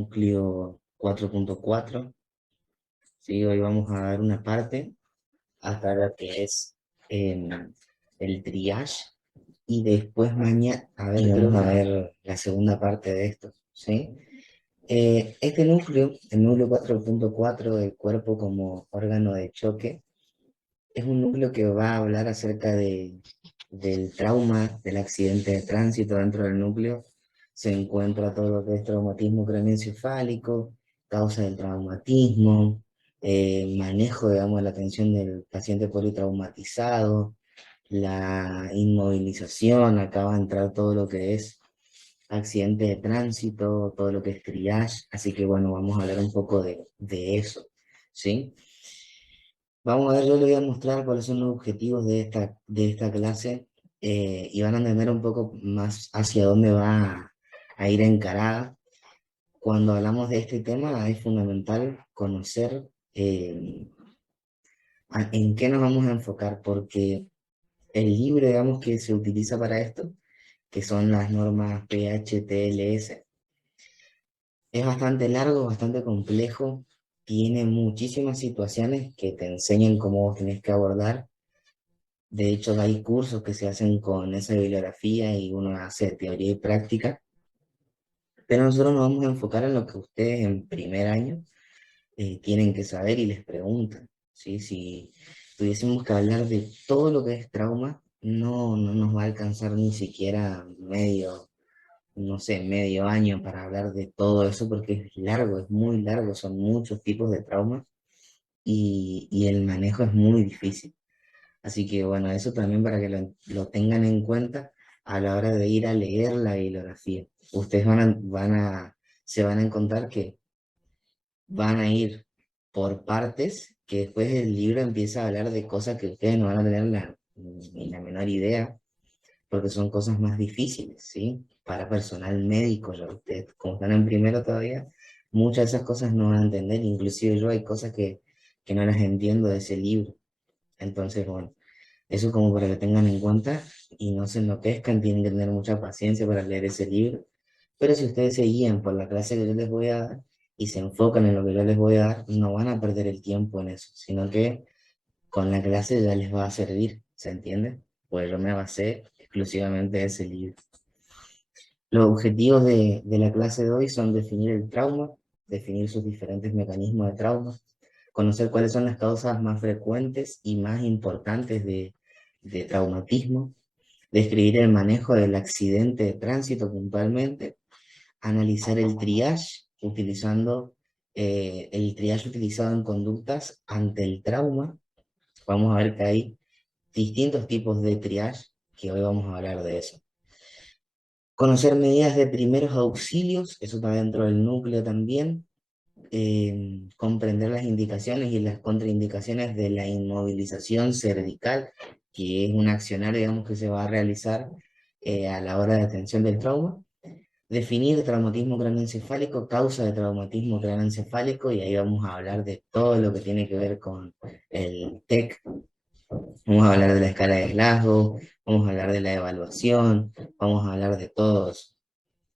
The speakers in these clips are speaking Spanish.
núcleo 4.4. ¿Sí? Hoy vamos a dar una parte hasta lo que es el triage y después mañana, a ver, vamos a ver la segunda parte de esto, ¿sí? Este núcleo, el núcleo 4.4 del cuerpo como órgano de choque, es un núcleo que va a hablar acerca del trauma, del accidente de tránsito. Dentro del núcleo se encuentra todo lo que es traumatismo craneoencefálico, causa del traumatismo, manejo, digamos, de la atención del paciente politraumatizado, la inmovilización. Acá va a entrar todo lo que es accidente de tránsito, todo lo que es triage. Así que bueno, vamos a hablar un poco de eso, ¿sí? Vamos a ver, yo les voy a mostrar cuáles son los objetivos de esta clase, y van a entender un poco más hacia dónde va a ir encarada. Cuando hablamos de este tema es fundamental conocer en qué nos vamos a enfocar, porque el libro, digamos, que se utiliza para esto, que son las normas PHTLS, es bastante largo, bastante complejo, tiene muchísimas situaciones que te enseñan cómo vos tenés que abordar. De hecho, hay cursos que se hacen con esa bibliografía y uno hace teoría y práctica, pero nosotros nos vamos a enfocar en lo que ustedes en primer año tienen que saber y les preguntan, ¿sí? Si tuviésemos que hablar de todo lo que es trauma, no nos va a alcanzar ni siquiera medio, no sé, medio año para hablar de todo eso, porque es largo, es muy largo, son muchos tipos de traumas y el manejo es muy difícil. Así que bueno, eso también para que lo tengan en cuenta a la hora de ir a leer la bibliografía. Ustedes se van a encontrar que van a ir por partes, que después el libro empieza a hablar de cosas que ustedes no van a tener ni la menor idea, porque son cosas más difíciles, ¿sí? Para personal médico, ya ustedes, como están en primero todavía, muchas de esas cosas no van a entender, inclusive yo hay cosas que no las entiendo de ese libro. Entonces, bueno. Eso como para que tengan en cuenta y no se enloquezcan, tienen que tener mucha paciencia para leer ese libro. Pero si ustedes se guían por la clase que yo les voy a dar y se enfocan en lo que yo les voy a dar, no van a perder el tiempo en eso, sino que con la clase ya les va a servir, ¿se entiende? Pues yo me basé exclusivamente en ese libro. Los objetivos de la clase de hoy son definir el trauma, definir sus diferentes mecanismos de trauma, conocer cuáles son las causas más frecuentes y más importantes de traumatismo, describir el manejo del accidente de tránsito puntualmente, analizar el triage utilizado en conductas ante el trauma. Vamos a ver que hay distintos tipos de triage, que hoy vamos a hablar de eso. Conocer medidas de primeros auxilios, eso está dentro del núcleo también. Comprender las indicaciones y las contraindicaciones de la inmovilización cervical, que es un accionar, digamos, que se va a realizar a la hora de atención del trauma. Definir traumatismo craneoencefálico, causa de traumatismo craneoencefálico, y ahí vamos a hablar de todo lo que tiene que ver con el TEC. Vamos a hablar de la escala de Glasgow, vamos a hablar de la evaluación, vamos a hablar de todos.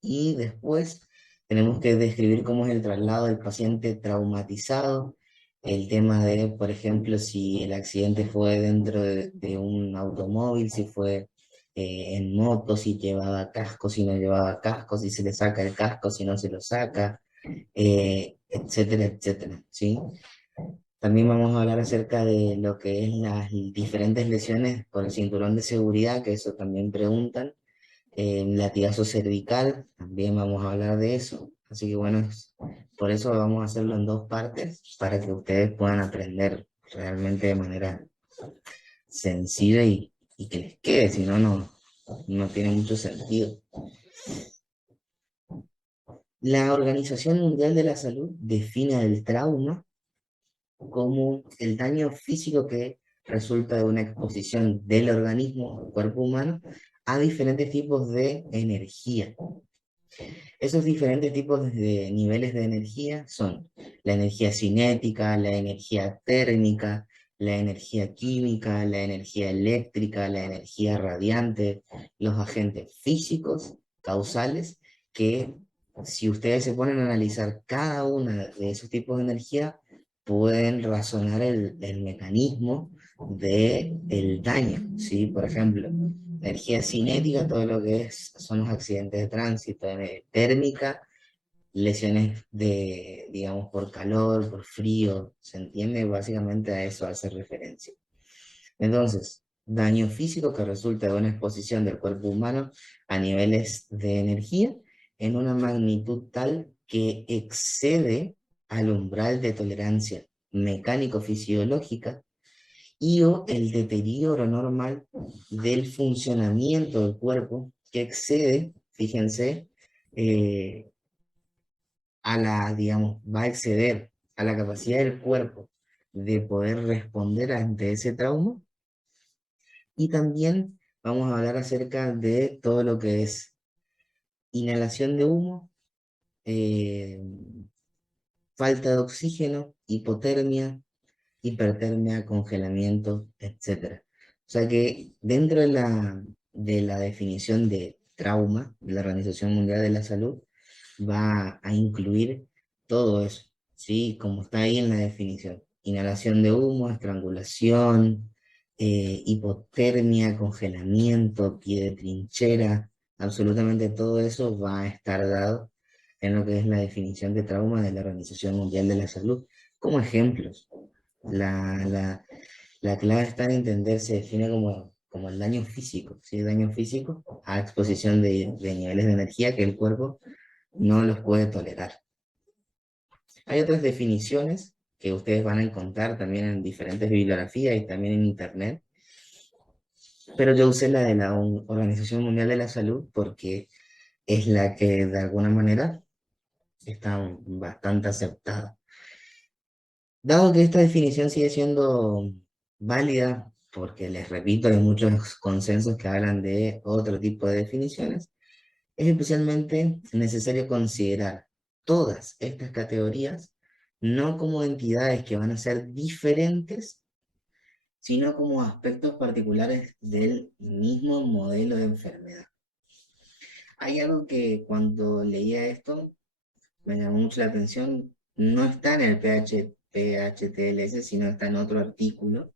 Y después tenemos que describir cómo es el traslado del paciente traumatizado, el tema de, por ejemplo, si el accidente fue dentro de un automóvil, si fue en moto, si llevaba casco, si no llevaba casco, si se le saca el casco, si no se lo saca, etcétera, etcétera, ¿sí? También vamos a hablar acerca de lo que es las diferentes lesiones por el cinturón de seguridad, que eso también preguntan. Latigazo cervical, también vamos a hablar de eso. Así que bueno, por eso vamos a hacerlo en dos partes, para que ustedes puedan aprender realmente de manera sencilla y que les quede, si no, no tiene mucho sentido. La Organización Mundial de la Salud define el trauma como el daño físico que resulta de una exposición del organismo o cuerpo humano a diferentes tipos de energía. Esos diferentes tipos de niveles de energía son la energía cinética, la energía térmica, la energía química, la energía eléctrica, la energía radiante, los agentes físicos causales que si ustedes se ponen a analizar cada una de esos tipos de energía, pueden razonar el mecanismo del daño, ¿sí? Por ejemplo, energía cinética, todo lo que son los accidentes de tránsito, térmica, lesiones de, digamos, por calor, por frío, ¿se entiende? Básicamente a eso hace referencia. Entonces, daño físico que resulta de una exposición del cuerpo humano a niveles de energía en una magnitud tal que excede al umbral de tolerancia mecánico-fisiológica y o el deterioro normal del funcionamiento del cuerpo que excede, fíjense, eh, digamos, va a exceder a la capacidad del cuerpo de poder responder ante ese trauma. Y también vamos a hablar acerca de todo lo que es inhalación de humo, eh, falta de oxígeno, hipotermia, hipertermia, congelamiento, etcétera. O sea que dentro de la definición de trauma de la Organización Mundial de la Salud va a incluir todo eso, ¿sí? Como está ahí en la definición. Inhalación de humo, estrangulación, hipotermia, congelamiento, pie de trinchera, absolutamente todo eso va a estar dado en lo que es la definición de trauma de la Organización Mundial de la Salud. Como ejemplos, la, la, la clave está en entender, se define como el daño físico, ¿sí? Daño físico a exposición de niveles de energía que el cuerpo no los puede tolerar. Hay otras definiciones que ustedes van a encontrar también en diferentes bibliografías y también en internet, pero yo usé la de la Organización Mundial de la Salud porque es la que de alguna manera está bastante aceptada. Dado que esta definición sigue siendo válida, porque les repito, hay muchos consensos que hablan de otro tipo de definiciones, es especialmente necesario considerar todas estas categorías no como entidades que van a ser diferentes, sino como aspectos particulares del mismo modelo de enfermedad. Hay algo que cuando leía esto me llamó mucho la atención, no está en el PHTLS, sino está en otro artículo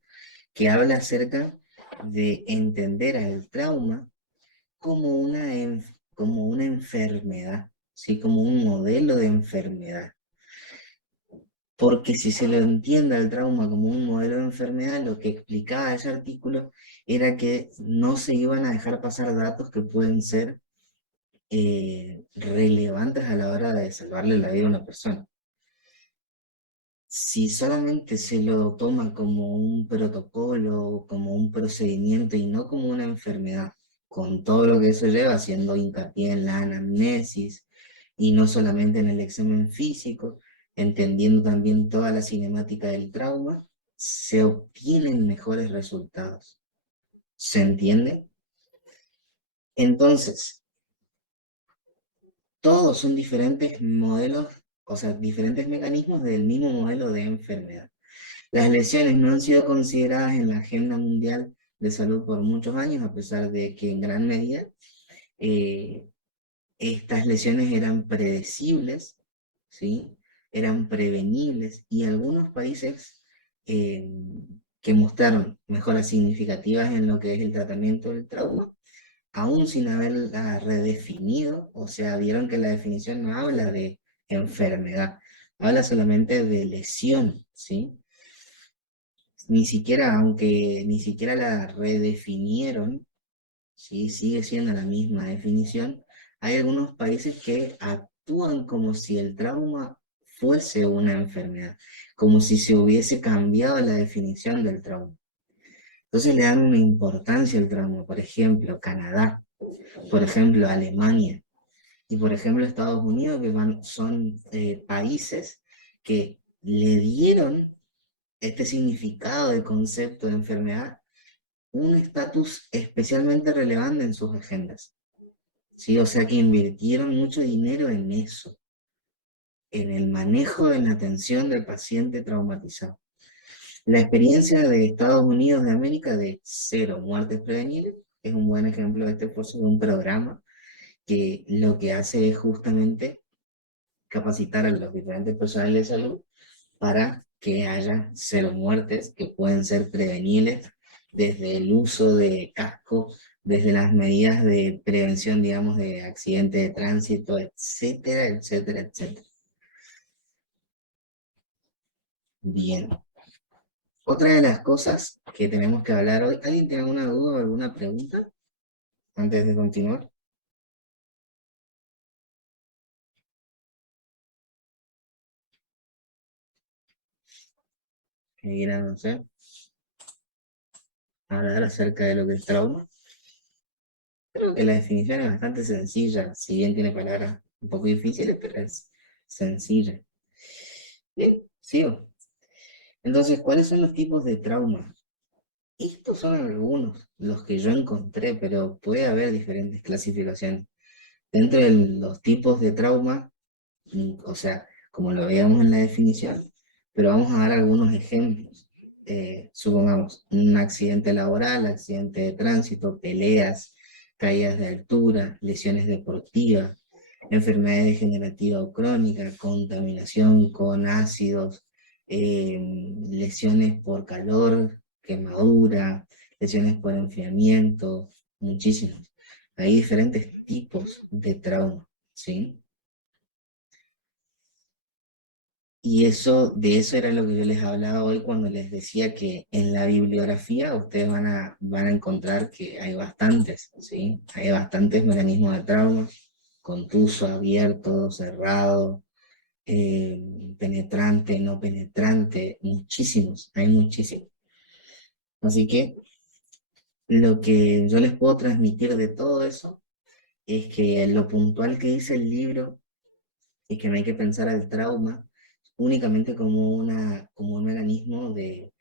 que habla acerca de entender al trauma como como una enfermedad, ¿sí? Como un modelo de enfermedad. Porque si se lo entiende al trauma como un modelo de enfermedad, lo que explicaba ese artículo era que no se iban a dejar pasar datos que pueden ser relevantes a la hora de salvarle la vida a una persona. Si solamente se lo toma como un protocolo, como un procedimiento y no como una enfermedad, con todo lo que eso lleva, haciendo hincapié en la anamnesis y no solamente en el examen físico, entendiendo también toda la cinemática del trauma, se obtienen mejores resultados. ¿Se entiende? Entonces, todos son diferentes modelos, o sea, diferentes mecanismos del mismo modelo de enfermedad. Las lesiones no han sido consideradas en la Agenda Mundial de Salud por muchos años, a pesar de que en gran medida eh, estas lesiones eran predecibles, ¿sí? Eran prevenibles, y algunos países eh, que mostraron mejoras significativas en lo que es el tratamiento del trauma, aún sin haberla redefinido, o sea, vieron que la definición no habla de enfermedad, habla solamente de lesión, ¿sí? Ni siquiera, aunque ni siquiera la redefinieron, ¿sí? Sigue siendo la misma definición, hay algunos países que actúan como si el trauma fuese una enfermedad, como si se hubiese cambiado la definición del trauma. Entonces le dan una importancia al trauma, por ejemplo, Canadá, por ejemplo, Alemania, y por ejemplo Estados Unidos, que son países que le dieron este significado de concepto de enfermedad un estatus especialmente relevante en sus agendas. ¿Sí? O sea que invirtieron mucho dinero en eso, en el manejo de la atención del paciente traumatizado. La experiencia de Estados Unidos de América de 0 muertes prevenibles es un buen ejemplo de este esfuerzo de un programa que lo que hace es justamente capacitar a los diferentes personales de salud para que haya cero muertes que pueden ser prevenibles desde el uso de casco, desde las medidas de prevención, digamos, de accidentes de tránsito, etcétera, etcétera, etcétera. Bien. Otra de las cosas que tenemos que hablar hoy, ¿alguien tiene alguna duda o alguna pregunta antes de continuar? ¿Que quieran, no sé, hablar acerca de lo que es trauma? Creo que la definición es bastante sencilla, si bien tiene palabras un poco difíciles, pero es sencilla. Bien, sigo. Entonces, ¿cuáles son los tipos de trauma? Estos son algunos, los que yo encontré, pero puede haber diferentes clasificaciones. Dentro de los tipos de trauma, o sea, como lo veíamos en la definición, pero vamos a dar algunos ejemplos. Supongamos un accidente laboral, accidente de tránsito, peleas, caídas de altura, lesiones deportivas, enfermedades degenerativas o crónicas, contaminación con ácidos, lesiones por calor, quemadura, lesiones por enfriamiento, muchísimos. Hay diferentes tipos de trauma, ¿sí? Y eso, de eso era lo que yo les hablaba hoy cuando les decía que en la bibliografía ustedes van a encontrar que hay bastantes, ¿sí? Hay bastantes mecanismos de trauma, contuso, abierto, cerrado, penetrante, no penetrante, muchísimos, hay muchísimos. Así que lo que yo les puedo transmitir de todo eso es que lo puntual que dice el libro es que no hay que pensar al trauma únicamente como, como un mecanismo de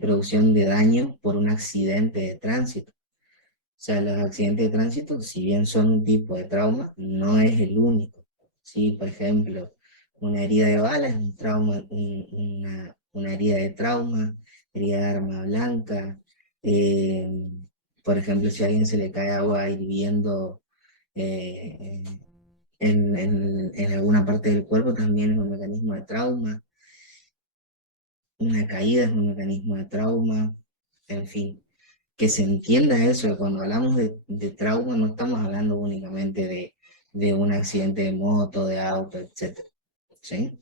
producción de daño por un accidente de tránsito. O sea, los accidentes de tránsito, si bien son un tipo de trauma, no es el único. ¿Sí? Por ejemplo, una herida de bala es un trauma, una herida de trauma, herida de arma blanca. eh, por ejemplo, si a alguien se le cae agua hirviendo eh, en alguna parte del cuerpo, también es un mecanismo de trauma. Una caída es un mecanismo de trauma. En fin, que se entienda eso, que cuando hablamos de trauma no estamos hablando únicamente de un accidente de moto, de auto, etc. ¿Sí?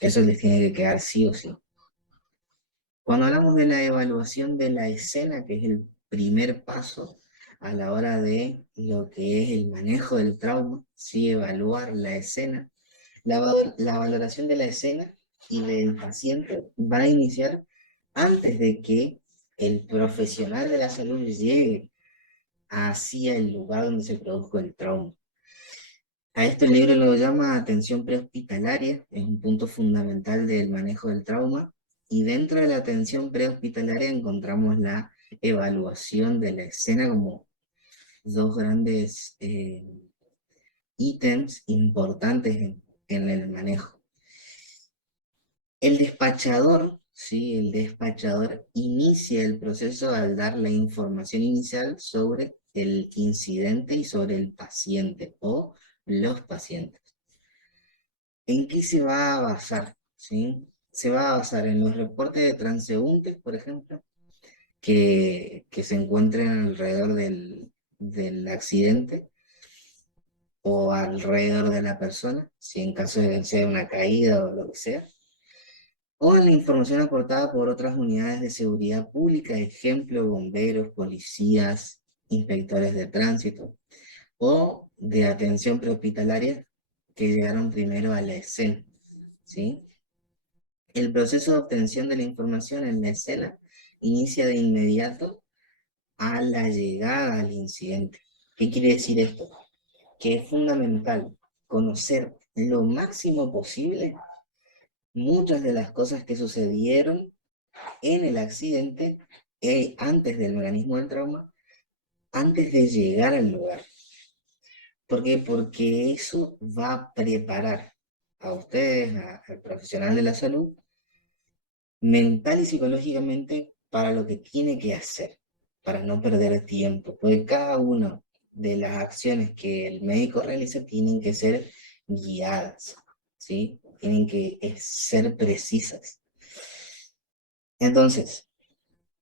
Eso les tiene que quedar sí o sí. Cuando hablamos de la evaluación de la escena, que es el primer paso a la hora de lo que es el manejo del trauma, sí, evaluar la escena, la valoración de la escena y del paciente va a iniciar antes de que el profesional de la salud llegue hacia el lugar donde se produjo el trauma. A esto el libro lo llama atención prehospitalaria, es un punto fundamental del manejo del trauma, y dentro de la atención prehospitalaria encontramos la evaluación de la escena como dos grandes ítems importantes en el manejo. El despachador, ¿sí? El despachador inicia el proceso al dar la información inicial sobre el incidente y sobre el paciente o los pacientes. ¿En qué se va a basar? ¿Sí? Se va a basar en los reportes de transeúntes, por ejemplo, que se encuentren alrededor del accidente o alrededor de la persona, si en caso de que sea una caída o lo que sea, o en la información aportada por otras unidades de seguridad pública, ejemplo, bomberos, policías, inspectores de tránsito, o de atención prehospitalaria que llegaron primero a la escena, ¿sí? El proceso de obtención de la información en la escena inicia de inmediato a la llegada al incidente. ¿Qué quiere decir esto? Que es fundamental conocer lo máximo posible muchas de las cosas que sucedieron en el accidente antes del mecanismo del trauma, antes de llegar al lugar. ¿Por qué? Porque eso va a preparar a ustedes, al profesional de la salud, mental y psicológicamente para lo que tiene que hacer, para no perder tiempo. Porque cada una de las acciones que el médico realiza tienen que ser guiadas, ¿sí? Tienen que ser precisas. Entonces,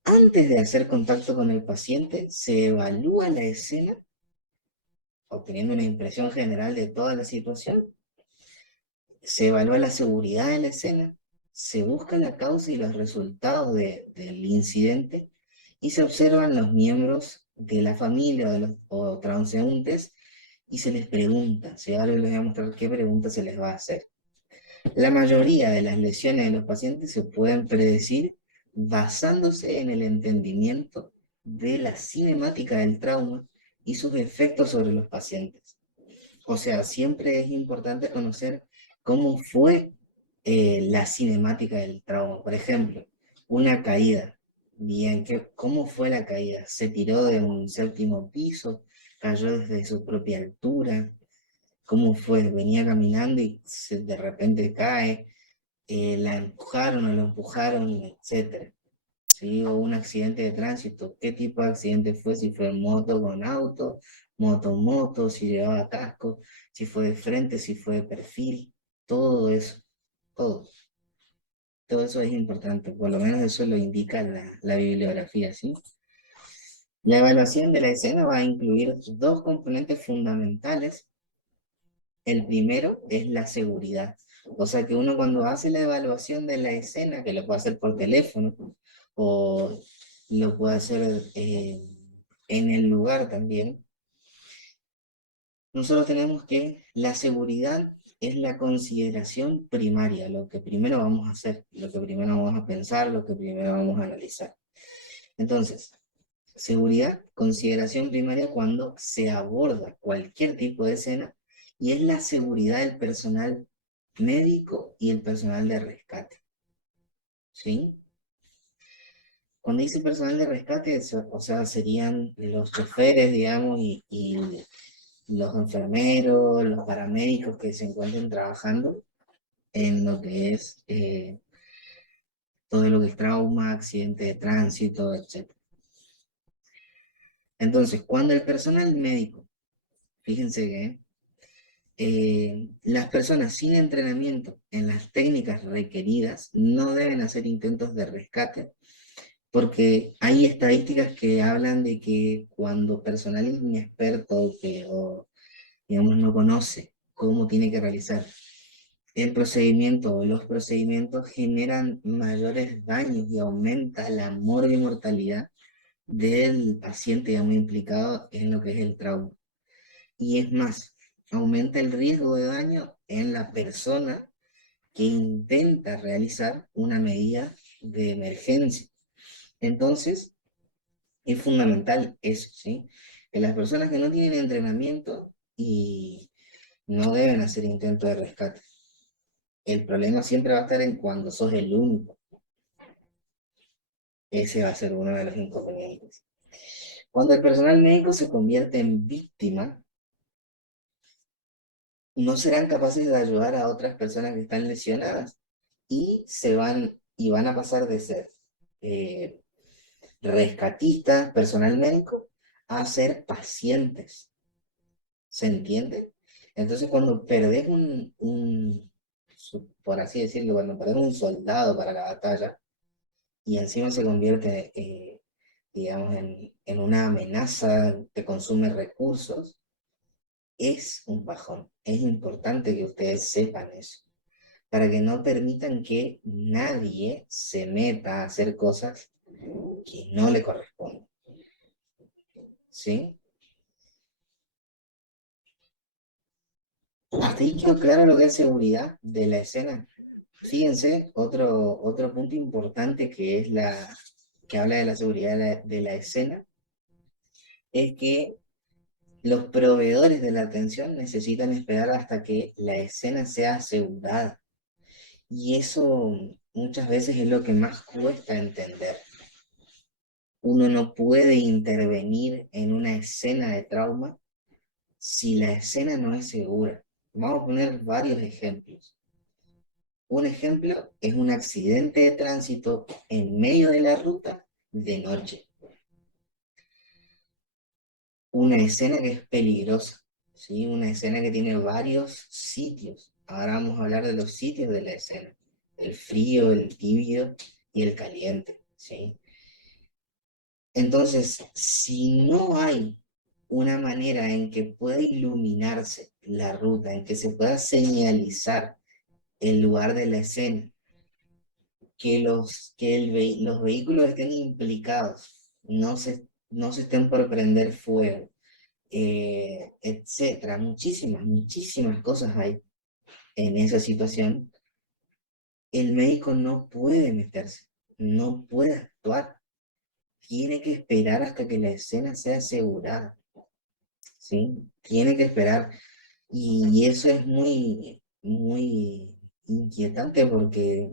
antes de hacer contacto con el paciente, se evalúa la escena, obteniendo una impresión general de toda la situación, se evalúa la seguridad de la escena, se busca la causa y los resultados del incidente y se observan los miembros de la familia o transeúntes y se les pregunta, si ahora les voy a mostrar qué preguntas se les va a hacer. La mayoría de las lesiones de los pacientes se pueden predecir basándose en el entendimiento de la cinemática del trauma y sus efectos sobre los pacientes. O sea, siempre es importante conocer cómo fue la cinemática del trauma. Por ejemplo, una caída. Bien, ¿cómo fue la caída? ¿Se tiró de un séptimo piso? ¿Cayó desde su propia altura? ¿Cómo fue? Venía caminando y de repente cae, la empujaron o lo empujaron, etcétera. ¿Sí? O un accidente de tránsito, ¿qué tipo de accidente fue? Si fue moto con auto, moto, si llevaba casco, si fue de frente, si fue de perfil, todo eso, todo, todo eso es importante, por lo menos eso lo indica la bibliografía, ¿sí? La evaluación de la escena va a incluir dos componentes fundamentales. El primero es la seguridad. O sea que uno cuando hace la evaluación de la escena, que lo puede hacer por teléfono o lo puede hacer en el lugar también, nosotros tenemos que la seguridad es la consideración primaria, lo que primero vamos a hacer, lo que primero vamos a pensar, lo que primero vamos a analizar. Entonces, seguridad, consideración primaria cuando se aborda cualquier tipo de escena y es la seguridad del personal médico y el personal de rescate. ¿Sí? Cuando dice personal de rescate, o sea, serían los choferes, digamos, y los enfermeros, los paramédicos que se encuentren trabajando en lo que es todo lo que es trauma, accidente de tránsito, etc. Entonces, cuando el personal médico, fíjense que las personas sin entrenamiento en las técnicas requeridas no deben hacer intentos de rescate, porque hay estadísticas que hablan de que cuando personal inexperto o digamos, no conoce cómo tiene que realizar el procedimiento o los procedimientos, generan mayores daños y aumenta la mortalidad del paciente, digamos, implicado en lo que es el trauma. Y es más, aumenta el riesgo de daño en la persona que intenta realizar una medida de emergencia. Entonces, es fundamental eso, ¿sí? Que las personas que no tienen entrenamiento y no deben hacer intentos de rescate. El problema siempre va a estar en cuando sos el único. Ese va a ser uno de los inconvenientes. Cuando el personal médico se convierte en víctima, no serán capaces de ayudar a otras personas que están lesionadas y van a pasar de ser eh, rescatistas, personal médico, a ser pacientes. ¿Se entiende? Entonces, cuando perdés por así decirlo, cuando perdés un soldado para la batalla y encima se convierte, digamos, en una amenaza que consume recursos, es un bajón. Es importante que ustedes sepan eso, para que no permitan que nadie se meta a hacer cosas que no le corresponden. ¿Sí? Hasta ahí quedó claro lo que es seguridad de la escena. Fíjense, otro punto importante que habla de la seguridad de la escena, es que los proveedores de la atención necesitan esperar hasta que la escena sea asegurada. Y eso muchas veces es lo que más cuesta entender. Uno no puede intervenir en una escena de trauma si la escena no es segura. Vamos a poner varios ejemplos. Un ejemplo es un accidente de tránsito en medio de la ruta de noche. Una escena que es peligrosa, ¿sí? Una escena que tiene varios sitios. Ahora vamos a hablar de los sitios de la escena, el frío, el tibio y el caliente, ¿sí? Entonces, si no hay una manera en que pueda iluminarse la ruta, en que se pueda señalizar el lugar de la escena, los vehículos estén implicados, no se estén por prender fuego, etcétera, muchísimas cosas hay en esa situación, el médico no puede meterse, no puede actuar, tiene que esperar hasta que la escena sea asegurada, ¿sí? Tiene que esperar. Y eso es muy inquietante porque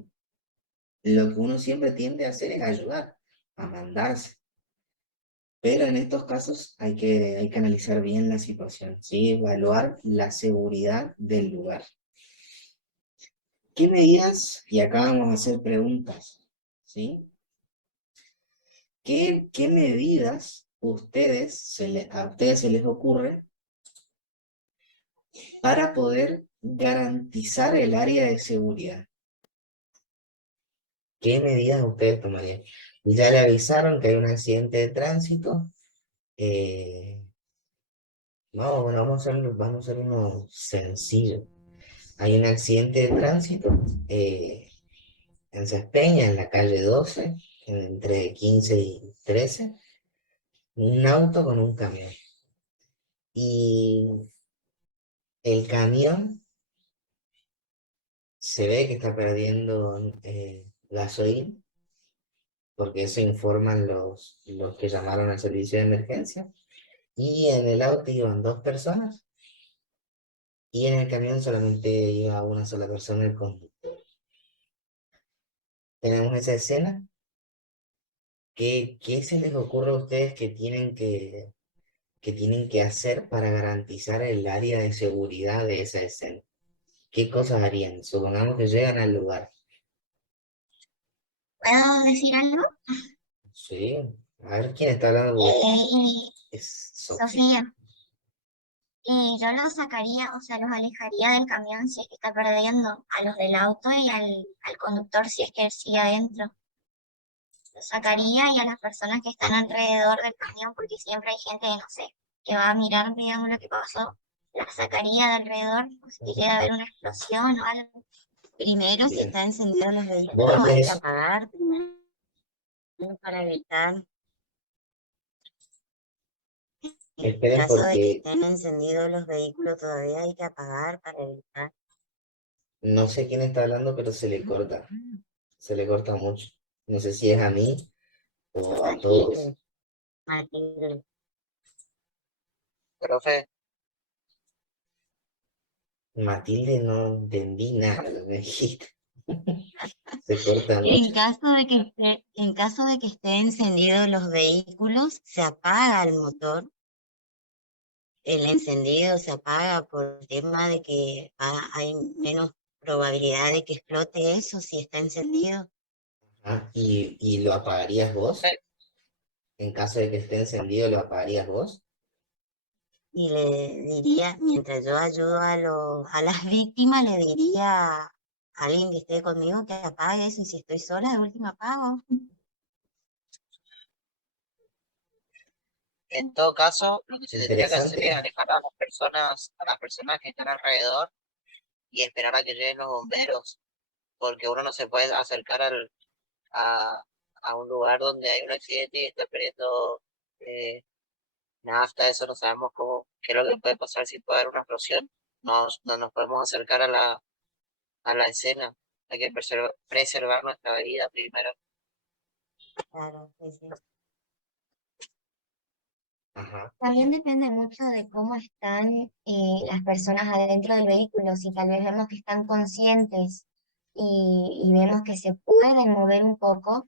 lo que uno siempre tiende a hacer es ayudar, a mandarse. Pero en estos casos hay que analizar bien la situación, ¿sí? Evaluar la seguridad del lugar. ¿Qué medidas? Y acá vamos a hacer preguntas, ¿sí? ¿Qué medidas a ustedes se les ocurre para poder garantizar el área de seguridad? ¿Qué medidas ustedes tomarían? Ya le avisaron que hay un accidente de tránsito. eh, no, bueno, vamos a hacer uno sencillo. Hay un accidente de tránsito en Sespeña, en la calle 12, entre 15 y 13, un auto con un camión. Y el camión se ve que está perdiendo gasoil, porque eso informan los que llamaron al servicio de emergencia. Y en el auto iban dos personas y en el camión solamente iba una sola persona, el conductor. Tenemos esa escena. ¿Qué se les ocurre a ustedes que tienen que hacer para garantizar el área de seguridad de esa escena? ¿Qué cosas harían? Supongamos que llegan al lugar. ¿Puedo decir algo? Sí, a ver quién está hablando porque Y es Soxy. Sofía, y yo los sacaría, o sea, los alejaría del camión si es que está perdiendo, a los del auto y al conductor si es que él sigue adentro. Los sacaría y a las personas que están alrededor del camión, porque siempre hay gente, no sé, que va a mirar, digamos, lo que pasó, las sacaría de alrededor, pues, si llega a haber una explosión o algo. Primero, si Bien. está encendido los Vos vehículos, hay que haces apagar primero para evitar. En esperen caso de que porque estén encendidos los vehículos todavía hay que apagar para evitar. no sé quién está hablando, pero se le corta mucho. No sé si es a mí o a todos. Matilde, Matilde. Profe, Matilde, no entendí nada de lo que dijiste. Se corta En mucho. caso de que en caso de que estén encendidos los vehículos, se apaga el motor. El encendido se apaga por el tema de que hay menos probabilidad de que explote eso si está encendido. Ah, y lo apagarías vos? profe, En caso de que esté encendido, ¿lo apagarías vos? Y le diría, mientras yo ayudo a las víctimas, le diría a alguien que esté conmigo que apague eso, y si estoy sola, de última apago. en todo caso, lo que se tendría que hacer es Interesante. alejar a las personas que están alrededor y esperar a que lleguen los bomberos, porque uno no se puede acercar a, a un lugar donde hay un accidente y está perdiendo eh, nafta, eso no sabemos qué es lo que puede pasar si puede haber una explosión. No nos podemos acercar a la escena, hay que preservar nuestra vida primero. Claro, sí, sí. Ajá. También depende mucho de cómo están las personas adentro del vehículo. Si tal vez vemos que están conscientes y vemos que se pueden mover un poco,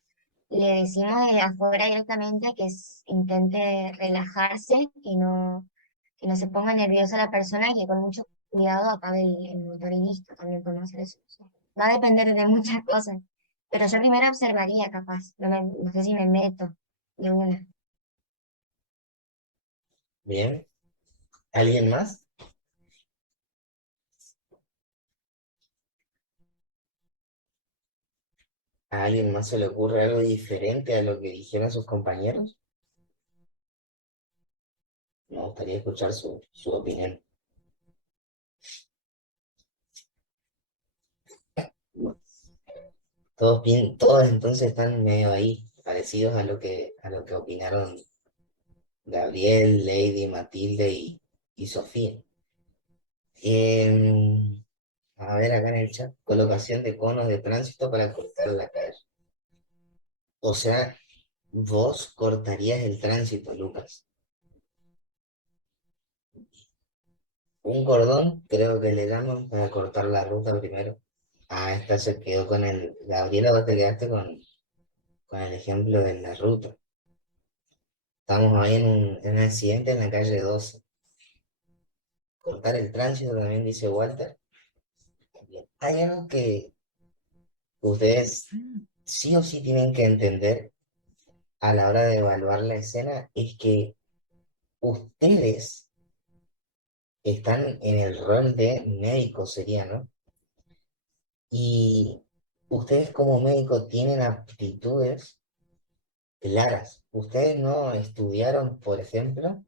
le decimos de afuera directamente que intente relajarse, que no se ponga nerviosa la persona y que con mucho cuidado apague el motor y listo. También podemos hacer eso. O sea, va a depender de muchas cosas. Pero yo primero observaría, capaz. No sé si me meto de una. Bien. ¿Alguien más? ¿A alguien más se le ocurre algo diferente a lo que dijeron sus compañeros? Me gustaría escuchar su opinión. Todos entonces están medio ahí, parecidos a lo que opinaron Gabriel, Lady, Matilde y Sofía. Em, a ver acá en el chat, colocación de conos de tránsito para cortar la calle. O sea, vos cortarías el tránsito, Lucas. Un cordón, creo que le llaman para cortar la ruta primero. Ah, esta se quedó con el... Gabriela, vos te quedaste con el ejemplo de la ruta. Estamos ahí en un accidente en la calle 12. Cortar el tránsito también dice Walter. Bien. Hay algo que ustedes sí o sí tienen que entender a la hora de evaluar la escena, es que ustedes están en el rol de médico, sería, ¿no? Y ustedes como médico tienen aptitudes claras. Ustedes no estudiaron, por ejemplo,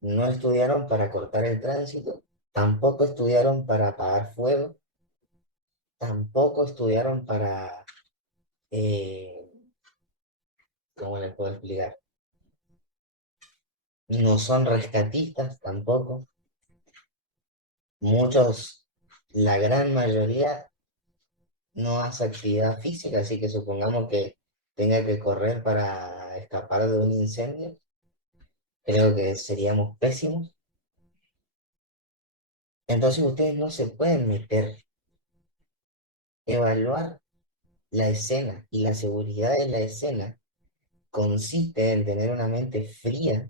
no estudiaron para cortar el tránsito, tampoco estudiaron para apagar fuego, tampoco estudiaron para, eh, ¿cómo les puedo explicar? No son rescatistas tampoco. Muchos, la gran mayoría, no hace actividad física, así que supongamos que tenga que correr para escapar de un incendio, creo que seríamos pésimos. Entonces ustedes no se pueden meter, evaluar la escena y la seguridad de la escena consiste en tener una mente fría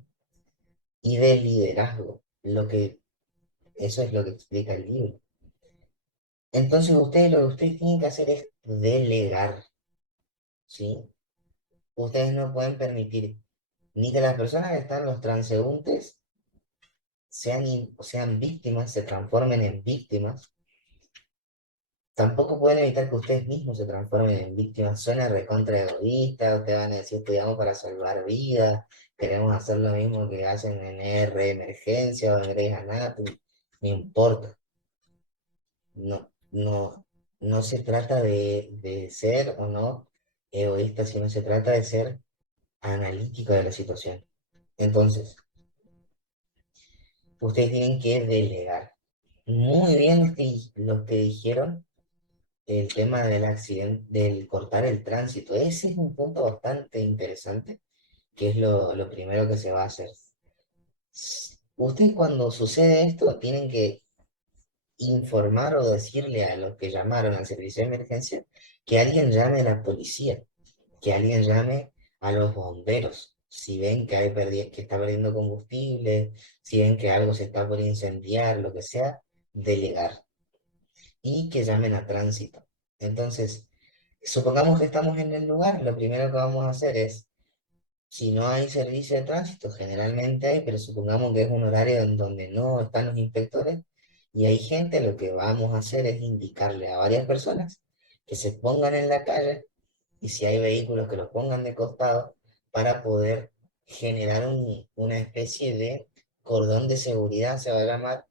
y de liderazgo, eso es lo que explica el libro. Entonces ustedes lo que ustedes tienen que hacer es delegar, ¿sí? Ustedes no pueden permitir ni que las personas que están los transeúntes sean víctimas, se transformen en víctimas. Tampoco pueden evitar que ustedes mismos se transformen en víctimas. Suena recontra egoísta, ustedes van a decir, estudiamos para salvar vidas, queremos hacer lo mismo que hacen en R Emergencia o en Grey's Anatomy. No importa. No, no, no se trata de ser o no egoísta, sino se trata de ser analítico de la situación. Entonces, ustedes tienen que delegar. Muy bien lo que dijeron, el tema del accidente, del cortar el tránsito. Ese es un punto bastante interesante, que es lo primero que se va a hacer. Ustedes cuando sucede esto tienen que informar o decirle a los que llamaron al servicio de emergencia que alguien llame a la policía, que alguien llame a los bomberos. Si ven que que está perdiendo combustible, si ven que algo se está por incendiar, lo que sea, delegar y que llamen a tránsito. Entonces, supongamos que estamos en el lugar, lo primero que vamos a hacer es, si no hay servicio de tránsito, generalmente hay, pero supongamos que es un horario en donde no están los inspectores y hay gente, lo que vamos a hacer es indicarle a varias personas que se pongan en la calle y si hay vehículos que los pongan de costado para poder generar una especie de cordón de seguridad, se va a llamar,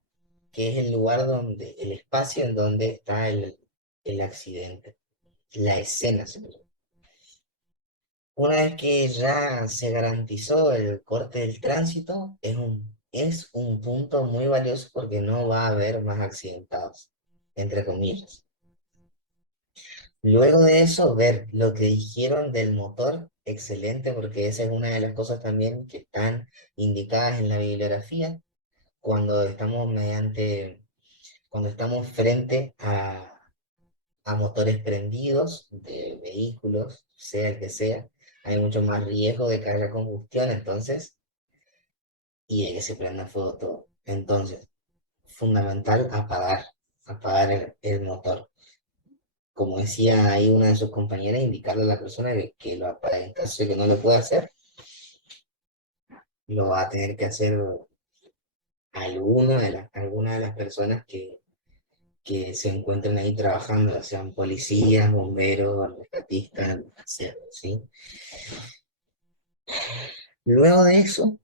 que es el lugar donde, el espacio en donde está el accidente, la escena. Una vez que ya se garantizó el corte del tránsito, es un punto muy valioso porque no va a haber más accidentados, entre comillas. Luego de eso, ver lo que dijeron del motor, excelente, porque esa es una de las cosas también que están indicadas en la bibliografía cuando cuando estamos frente a motores prendidos de vehículos, sea el que sea, hay mucho más riesgo de que haya combustión, entonces, y de que se prenda fuego todo. Entonces, fundamental apagar el motor. Como decía ahí una de sus compañeras, indicarle a la persona que lo apague. En caso de que no lo pueda hacer, lo va a tener que hacer alguna de las personas que se encuentren ahí trabajando, ya sean policías, bomberos, rescatistas, lo que sea, ¿sí? Luego de eso,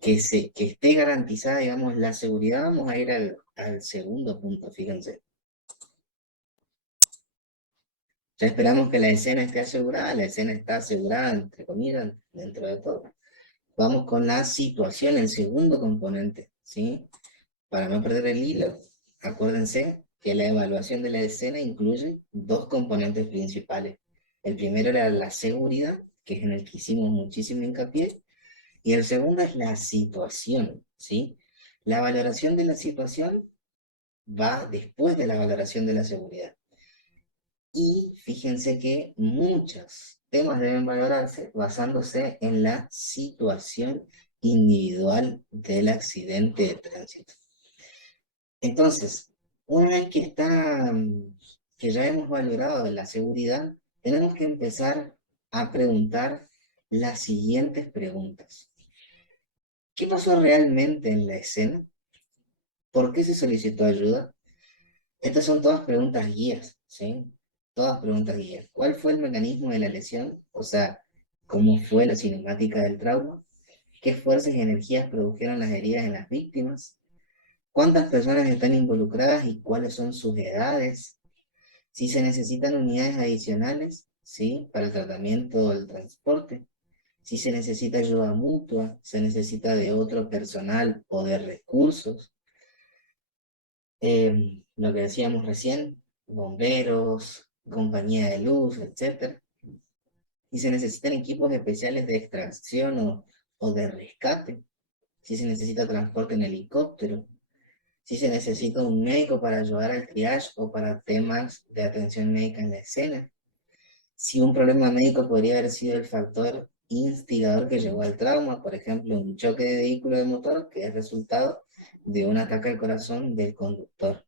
que esté garantizada, digamos, la seguridad, vamos a ir al segundo punto, fíjense. Ya esperamos que la escena esté asegurada, la escena está asegurada, entre comillas, dentro de todo. Vamos con la situación, el segundo componente, ¿sí? Para no perder el hilo, acuérdense que la evaluación de la escena incluye dos componentes principales. El primero era la seguridad, que es en el que hicimos muchísimo hincapié, y el segundo es la situación, ¿sí? La valoración de la situación va después de la valoración de la seguridad. Y fíjense que muchos temas deben valorarse basándose en la situación individual del accidente de tránsito. Entonces, una vez que ya hemos valorado la seguridad, tenemos que empezar a preguntar las siguientes preguntas. ¿Qué pasó realmente en la escena? ¿Por qué se solicitó ayuda? Estas son todas preguntas guías, ¿sí? Todas preguntas guías. ¿Cuál fue el mecanismo de la lesión? O sea, ¿cómo fue la cinemática del trauma? ¿Qué fuerzas y energías produjeron las heridas en las víctimas? ¿Cuántas personas están involucradas y cuáles son sus edades? Si se necesitan unidades adicionales, ¿sí? Para el tratamiento o el transporte. Si se necesita ayuda mutua, se necesita de otro personal o de recursos. Lo que decíamos recién, bomberos, compañía de luz, etc. Si se necesitan equipos especiales de extracción o de rescate. Si se necesita transporte en helicóptero. Si se necesita un médico para ayudar al triage o para temas de atención médica en la escena. Si un problema médico podría haber sido el factor instigador que llevó al trauma, por ejemplo, un choque de vehículo de motor que es resultado de un ataque al corazón del conductor.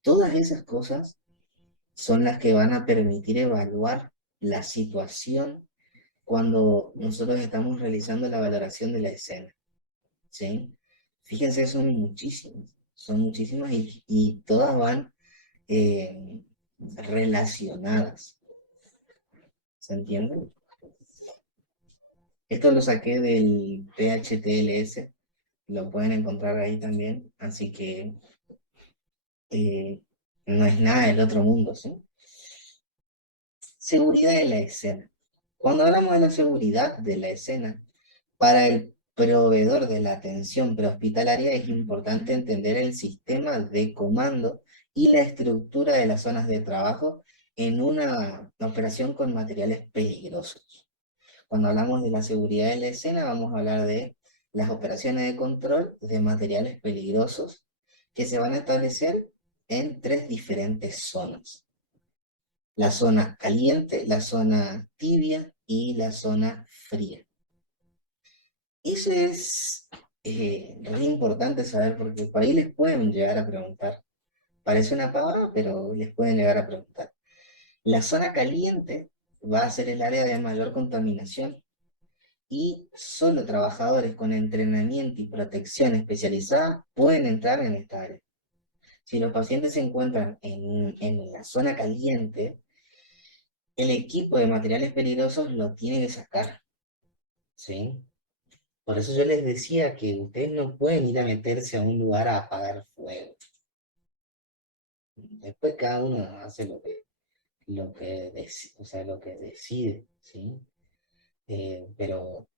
Todas esas cosas son las que van a permitir evaluar la situación cuando nosotros estamos realizando la valoración de la escena, ¿sí? Fíjense, son muchísimas y todas van relacionadas, ¿se entiende? Esto lo saqué del PHTLS, lo pueden encontrar ahí también, así que no es nada del otro mundo, ¿sí? Seguridad de la escena. Cuando hablamos de la seguridad de la escena, para el proveedor de la atención prehospitalaria es importante entender el sistema de comando y la estructura de las zonas de trabajo en una operación con materiales peligrosos. Cuando hablamos de la seguridad de la escena, vamos a hablar de las operaciones de control de materiales peligrosos que se van a establecer en 3 diferentes zonas. La zona caliente, la zona tibia y la zona fría. Eso es re importante saber porque por ahí les pueden llegar a preguntar. Parece una pavada, pero les pueden llegar a preguntar. La zona caliente va a ser el área de mayor contaminación y solo trabajadores con entrenamiento y protección especializada pueden entrar en esta área. Si los pacientes se encuentran en la zona caliente, el equipo de materiales peligrosos lo tiene que sacar. ¿sí? Por eso yo les decía que ustedes no pueden ir a meterse a un lugar a apagar fuego. Después cada uno hace o sea, lo que decide, ¿sí? Pero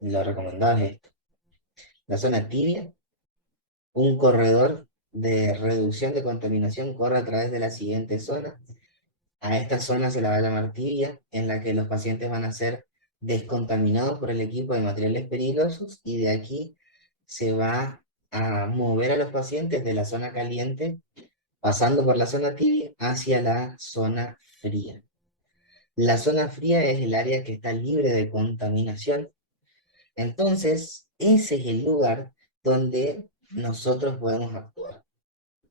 lo recomendable es esto. La zona tibia, un corredor de reducción de contaminación corre a través de la siguiente zona. A esta zona se la va a llamar tibia, en la que los pacientes van a ser descontaminados por el equipo de materiales peligrosos y de aquí se va a mover a los pacientes de la zona caliente, pasando por la zona tibia, hacia la zona fría. La zona fría es el área que está libre de contaminación. Entonces, ese es el lugar donde nosotros podemos actuar.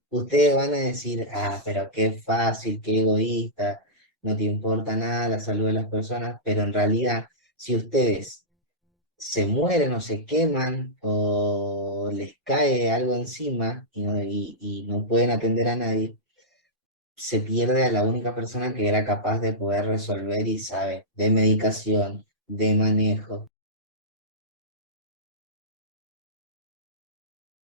Ustedes van a decir, ah, pero qué fácil, qué egoísta, no te importa nada la salud de las personas, pero en realidad, si ustedes se mueren o se queman o les cae algo encima y no pueden atender a nadie, se pierde a la única persona que era capaz de poder resolver y sabe de medicación, de manejo,